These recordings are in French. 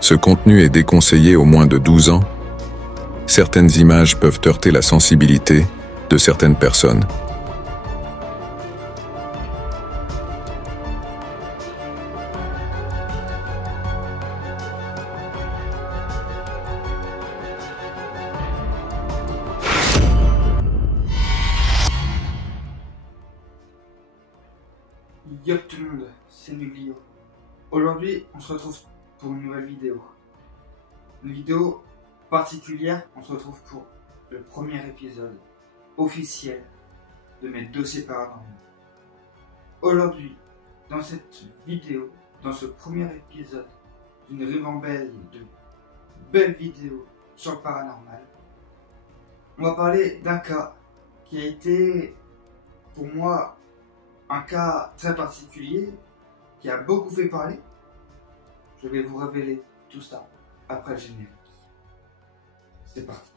Ce contenu est déconseillé aux moins de 12 ans. Certaines images peuvent heurter la sensibilité de certaines personnes. Yo tout le monde, c'est Nuglio. Aujourd'hui, on se retrouve pour une nouvelle vidéo. Une vidéo particulière, on se retrouve pour le premier épisode officiel de mes dossiers paranormaux. Aujourd'hui, dans cette vidéo, dans ce premier épisode d'une ribambelle de belles vidéos sur le paranormal, on va parler d'un cas qui a été, pour moi, un cas très particulier qui a beaucoup fait parler. Je vais vous révéler tout ça après le générique. C'est parti.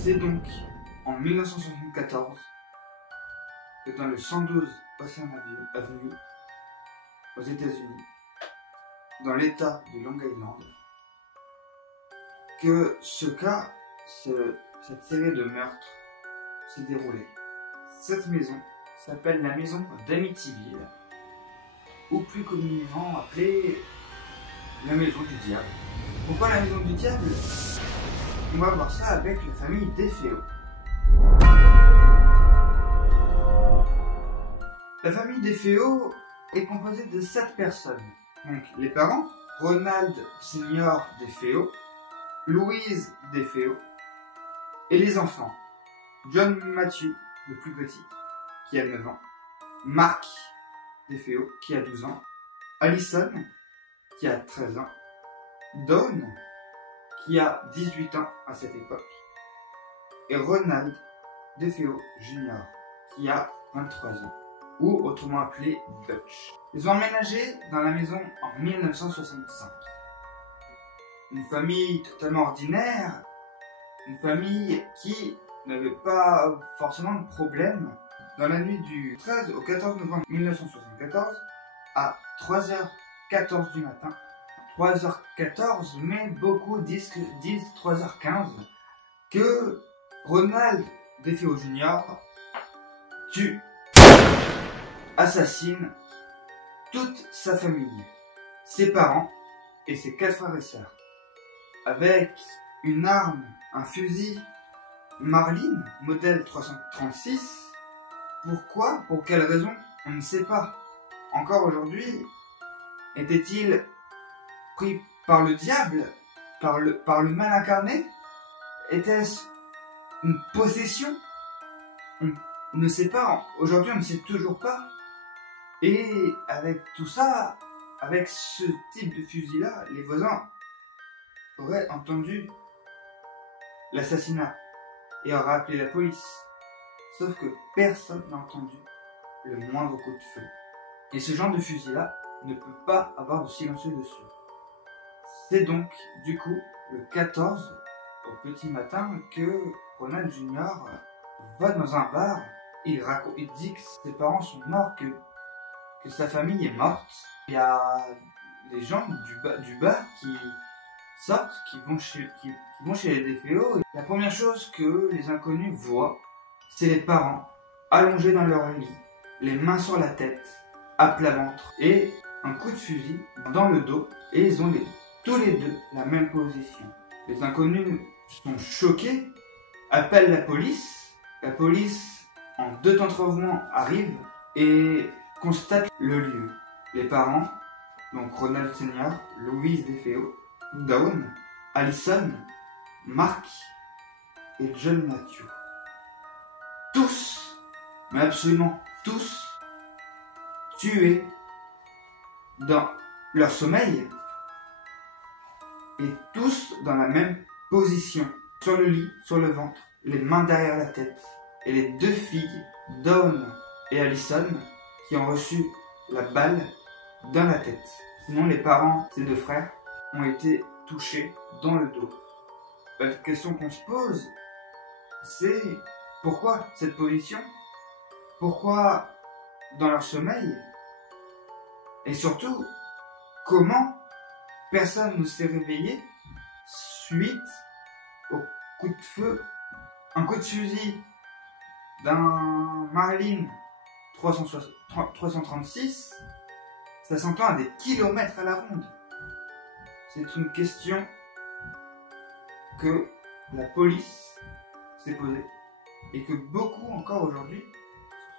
C'est donc en 1974 que dans le 112 Ocean Avenue, aux États-Unis, dans l'État de Long Island, que ce cas, cette série de meurtres s'est déroulée. Cette maison s'appelle la maison d'Amityville, ou plus communément appelée la maison du diable. Pourquoi la maison du diable ? On va voir ça avec la famille DeFeo. La famille DeFeo est composée de 7 personnes. Donc les parents, Ronald Senior DeFeo, Louise DeFeo, et les enfants, John Matthew, le plus petit, qui a 9 ans, Mark DeFeo, qui a 12 ans, Allison, qui a 13 ans, Dawn, qui a 18 ans à cette époque, et Ronald DeFeo Jr., qui a 23 ans, ou autrement appelé Dutch. Ils ont emménagé dans la maison en 1965. Une famille totalement ordinaire, une famille qui n'avait pas forcément de problème. Dans la nuit du 13 au 14 novembre 1974, à 3h14 du matin, 3h14, mais beaucoup disent 3h15, que Ronald DeFeo Jr. tue, assassine toute sa famille, ses parents et ses 4 frères et sœurs, avec une arme, un fusil Marlin, modèle 336. Pourquoi ? Pour quelle raison ? On ne sait pas. Encore aujourd'hui, était-il pris par le diable, par le mal incarné? Était-ce une possession? On ne sait pas. Aujourd'hui, on ne sait toujours pas. Et avec tout ça, avec ce type de fusil-là, les voisins auraient entendu l'assassinat et auraient appelé la police. Sauf que personne n'a entendu le moindre coup de feu. Et ce genre de fusil-là ne peut pas avoir de silencieux dessus. C'est donc, du coup, le 14, au petit matin, que Ronald Jr. va dans un bar. Il dit que ses parents sont morts, que sa famille est morte. Il y a des gens du bar qui sortent, qui vont chez les DFO. La première chose que les inconnus voient, c'est les parents allongés dans leur lit, les mains sur la tête, à plat ventre, et un coup de fusil dans le dos, et ils ont tous les deux la même position. Les inconnus sont choqués, appellent la police. La police, en 2 temps 3 mouvements, arrive et constate le lieu. Les parents, donc Ronald Sr., Louise DeFeo, Dawn, Allison, Mark et John Matthew. Tous, mais absolument tous, tués dans leur sommeil et tous dans la même position, sur le lit, sur le ventre, les mains derrière la tête. Et les 2 filles, Dawn et Allison, qui ont reçu la balle dans la tête. Sinon, les parents, ces 2 frères, ont été touchés dans le dos. La question qu'on se pose, c'est pourquoi cette position? Pourquoi dans leur sommeil? Et surtout, comment personne ne s'est réveillé suite au coup de feu, un coup de fusil d'un Marlin 336, ça s'entend à des kilomètres à la ronde. C'est une question que la police s'est posée et que beaucoup encore aujourd'hui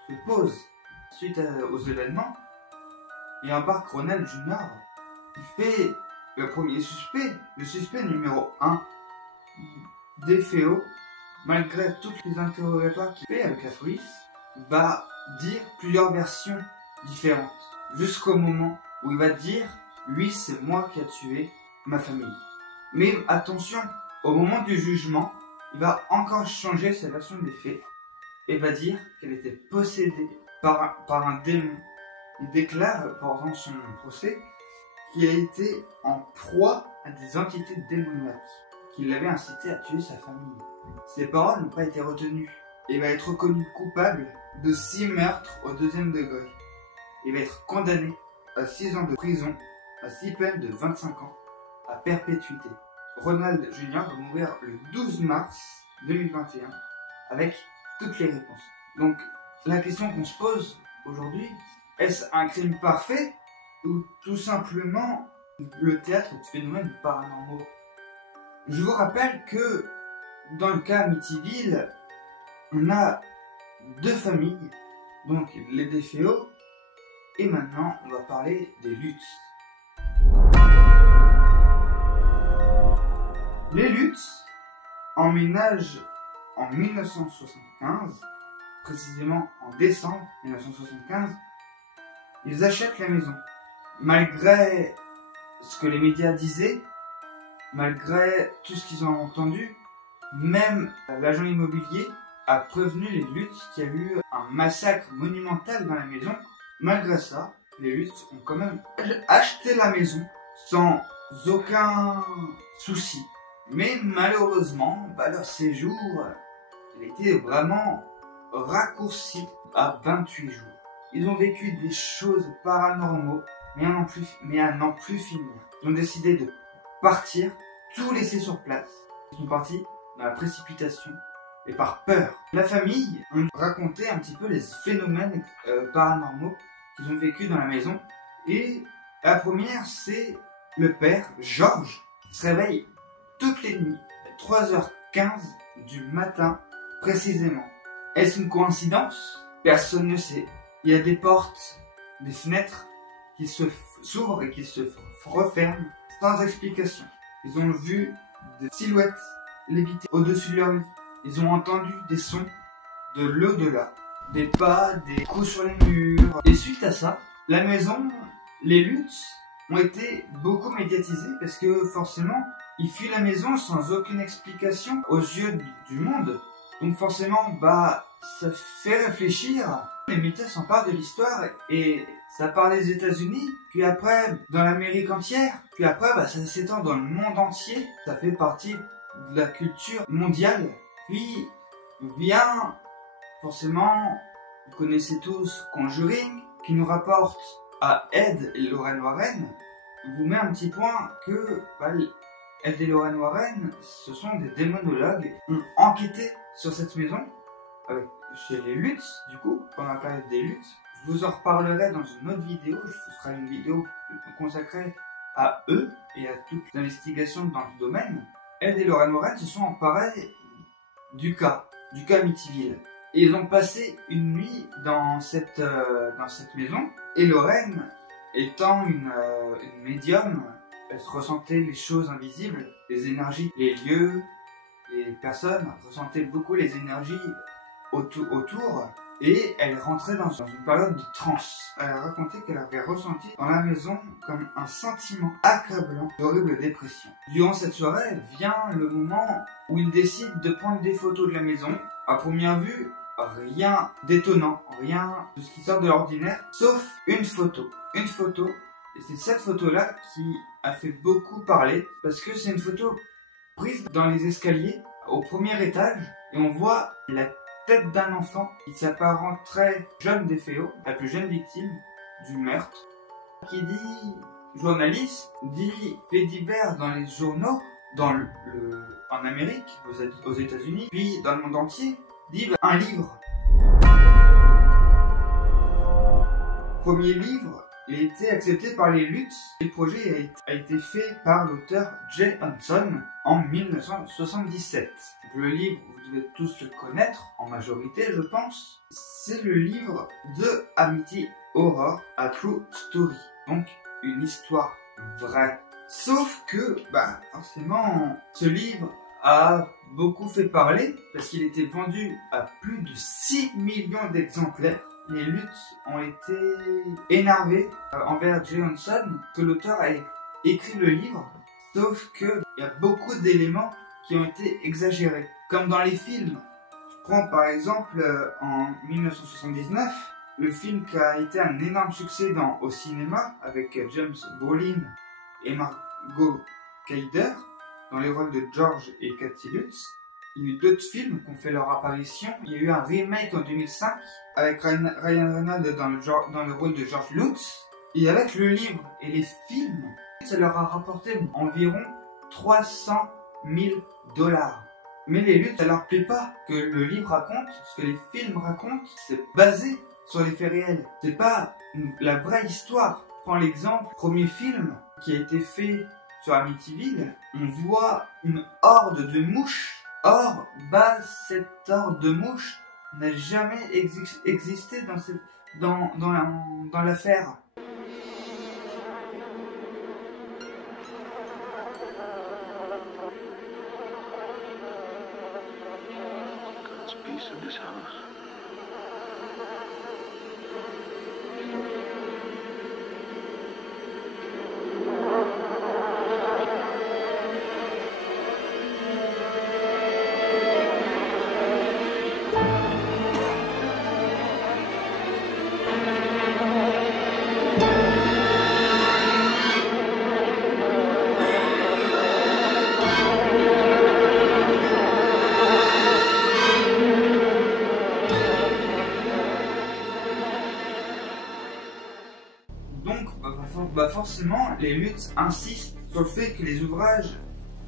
se posent suite aux événements. Et embarque Ronald Jr. qui fait le premier suspect, le suspect numéro 1 DeFeo, malgré toutes les interrogatoires qu'il fait avec la police, va dire plusieurs versions différentes, jusqu'au moment où il va dire « Oui, c'est moi qui a tué ma famille ». Mais attention, au moment du jugement, il va encore changer sa version des faits et va dire qu'elle était possédée par un démon. Il déclare pendant son procès qu'il a été en proie à des entités démoniaques, qui l'avaient incité à tuer sa famille. Ses paroles n'ont pas été retenues. Il va être reconnu coupable de 6 meurtres au 2e degré. Il va être condamné à 6 ans de prison, à 6 peines de 25 ans, à perpétuité. Ronald Jr. va mourir le 12 mars 2021 avec toutes les réponses. Donc, la question qu'on se pose aujourd'hui, est-ce un crime parfait ou tout simplement le théâtre de phénomènes paranormaux? Je vous rappelle que dans le cas Amityville, on a 2 familles, donc les DeFeo, et maintenant on va parler des Lutz. Les Lutz emménagent en 1975, précisément en décembre 1975, ils achètent la maison. Malgré ce que les médias disaient, malgré tout ce qu'ils ont entendu, même l'agent immobilier a prévenu les Lutz qu'il y a eu un massacre monumental dans la maison. Malgré ça, les Lutz ont quand même acheté la maison sans aucun souci. Mais malheureusement, leur séjour a été vraiment raccourci à 28 jours. Ils ont vécu des choses paranormaux, mais à n'en plus finir. Ils ont décidé de partir, tout laisser sur place. Ils sont partis dans la précipitation et par peur. La famille a raconté un petit peu les phénomènes paranormaux qu'ils ont vécu dans la maison. Et la première, c'est le père, George, qui se réveille toutes les nuits, à 3h15 du matin précisément. Est-ce une coïncidence? Personne ne sait. Il y a des portes, des fenêtres qui s'ouvrent et qui se referment sans explication. Ils ont vu des silhouettes léviter au-dessus de leur lit. Ils ont entendu des sons de l'au-delà, des pas, des coups sur les murs. Et suite à ça, La maison, les Lutz ont été beaucoup médiatisés parce que forcément, ils fuient la maison sans aucune explication aux yeux du monde. Donc forcément, ça fait réfléchir. Les médias s'emparent de l'histoire et ça part des États-Unis, puis après dans l'Amérique entière, puis après ça s'étend dans le monde entier. Ça fait partie de la culture mondiale. Puis vient forcément, vous connaissez tous Conjuring, qui nous rapporte à Ed et Lorraine Warren. Je vous mets un petit point que Ed et Lorraine Warren, ce sont des démonologues, ont enquêté sur cette maison chez les Lutz, du coup, pendant la période des Lutz. Je vous en reparlerai dans une autre vidéo. Ce sera une vidéo consacrée à eux et à toutes les investigations dans le domaine. Ed et Lorraine Warren se sont emparés du cas Amityville. Et ils ont passé une nuit dans cette maison. Et Lorraine, étant une médium, elle ressentait les choses invisibles, les énergies, les lieux, les personnes ressentaient beaucoup les énergies autour. Et elle rentrait dans une période de transe. Elle a raconté qu'elle avait ressenti dans la maison comme un sentiment accablant d'horrible dépression. Durant cette soirée, vient le moment où il décide de prendre des photos de la maison. À première vue, rien d'étonnant, rien de ce qui sort de l'ordinaire, sauf une photo. Une photo, et c'est cette photo-là qui a fait beaucoup parler, parce que c'est une photo prise dans les escaliers, au premier étage, et on voit la tête d'un enfant qui s'apparenterait John DeFeo, la plus jeune victime du meurtre, qui dit journaliste, dit fait divers dans les journaux, en Amérique, aux États-Unis, puis dans le monde entier, dit un livre. Premier livre, il a été accepté par les Lutz. Le projet a été fait par l'auteur Jay Hanson en 1977. Le livre, vous devez tous le connaître, en majorité je pense. C'est le livre de Amity Horror, A True Story. Donc, une histoire vraie. Sauf que, forcément, ce livre a beaucoup fait parler parce qu'il était vendu à plus de 6 millions d'exemplaires. Les Lutz ont été énervés envers Jay Hanson que l'auteur a écrit le livre, sauf qu'il y a beaucoup d'éléments qui ont été exagérés. Comme dans les films, je prends par exemple en 1979, le film qui a été un énorme succès au cinéma avec James Brolin et Margot Kidder dans les rôles de George et Kathy Lutz. Il y a eu d'autres films qui ont fait leur apparition. Il y a eu un remake en 2005 avec Ryan Reynolds dans le rôle de George Lutz. Et avec le livre et les films, ça leur a rapporté environ 300 000 $. Mais les Lutz, ça leur plaît pas que le livre raconte, ce que les films racontent, c'est basé sur les faits réels. C'est pas la vraie histoire. Prends l'exemple, premier film qui a été fait sur Amityville, on voit une horde de mouches. Or, cette horde de mouches n'a jamais existé dans l'affaire. God's peace in this house. Forcément, les Lutz insistent sur le fait que les ouvrages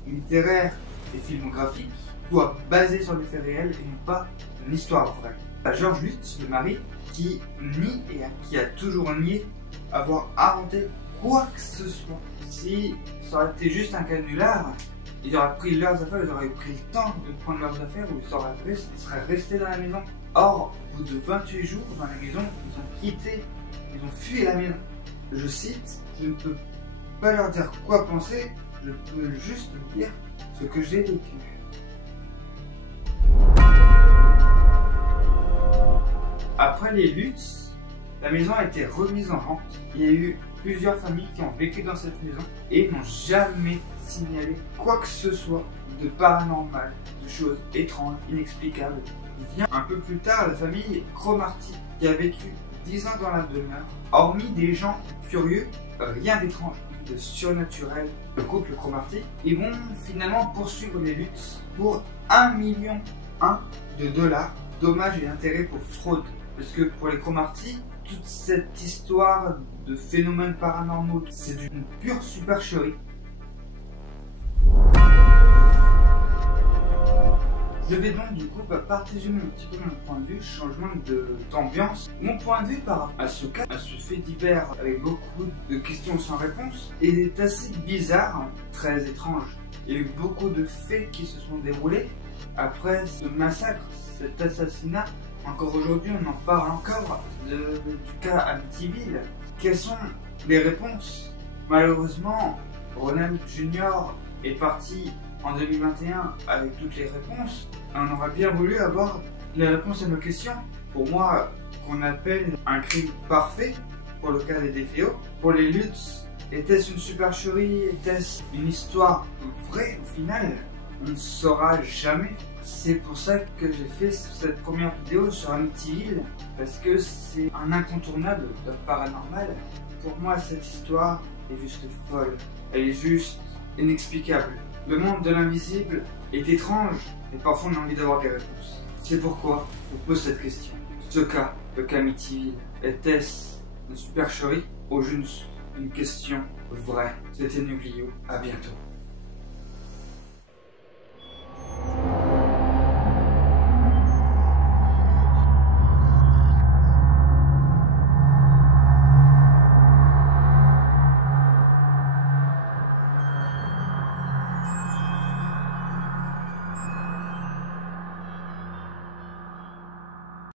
littéraires et filmographiques doivent baser sur des faits réels et non pas une histoire vraie. George Lutz, le mari, qui nie et qui a toujours nié avoir inventé quoi que ce soit. Si ça aurait été juste un canular, ils auraient pris leurs affaires, ils auraient pris le temps de prendre leurs affaires ou ils seraient restés dans la maison. Or, au bout de 28 jours dans la maison, ils ont fui la maison. Je cite, je ne peux pas leur dire quoi penser, je peux juste dire ce que j'ai vécu. Après les Lutz, La maison a été remise en vente. Il y a eu plusieurs familles qui ont vécu dans cette maison et n'ont jamais signalé quoi que ce soit de paranormal, de choses étranges, inexplicables. Vient un peu plus tard la famille Cromarty qui a vécu 10 ans dans la demeure. Hormis des gens curieux, rien d'étrange, de surnaturel. Le couple Cromarty, ils vont finalement poursuivre les luttes pour 1,1 million de dollars, dommages et intérêts pour fraude. Parce que pour les Cromarty, toute cette histoire de phénomènes paranormaux, c'est d'une pure supercherie. Je vais donc du coup partager un petit peu mon point de vue, changement d'ambiance. Mon point de vue par rapport à ce cas, à ce fait divers avec beaucoup de questions sans réponse, est assez bizarre, très étrange. Il y a eu beaucoup de faits qui se sont déroulés après ce massacre, cet assassinat. Encore aujourd'hui, on en parle encore du cas Amityville. Quelles sont les réponses? Malheureusement, Ronald Jr. est parti en 2021 avec toutes les réponses. On aurait bien voulu avoir les réponses à nos questions. Pour moi, qu'on appelle un crime parfait pour le cas des DFO. Pour les Lutz, était-ce une supercherie? Était-ce une histoire vraie au final? On ne saura jamais. C'est pour ça que j'ai fait cette première vidéo sur Amityville, parce que c'est un incontournable de paranormal. Pour moi, cette histoire est juste folle. Elle est juste inexplicable. Le monde de l'invisible est étrange, et parfois on a envie d'avoir des réponses. C'est pourquoi je vous pose cette question. Ce cas, le cas Amityville, était-ce une supercherie ou juste une question vraie? C'était Nucleo, à bientôt.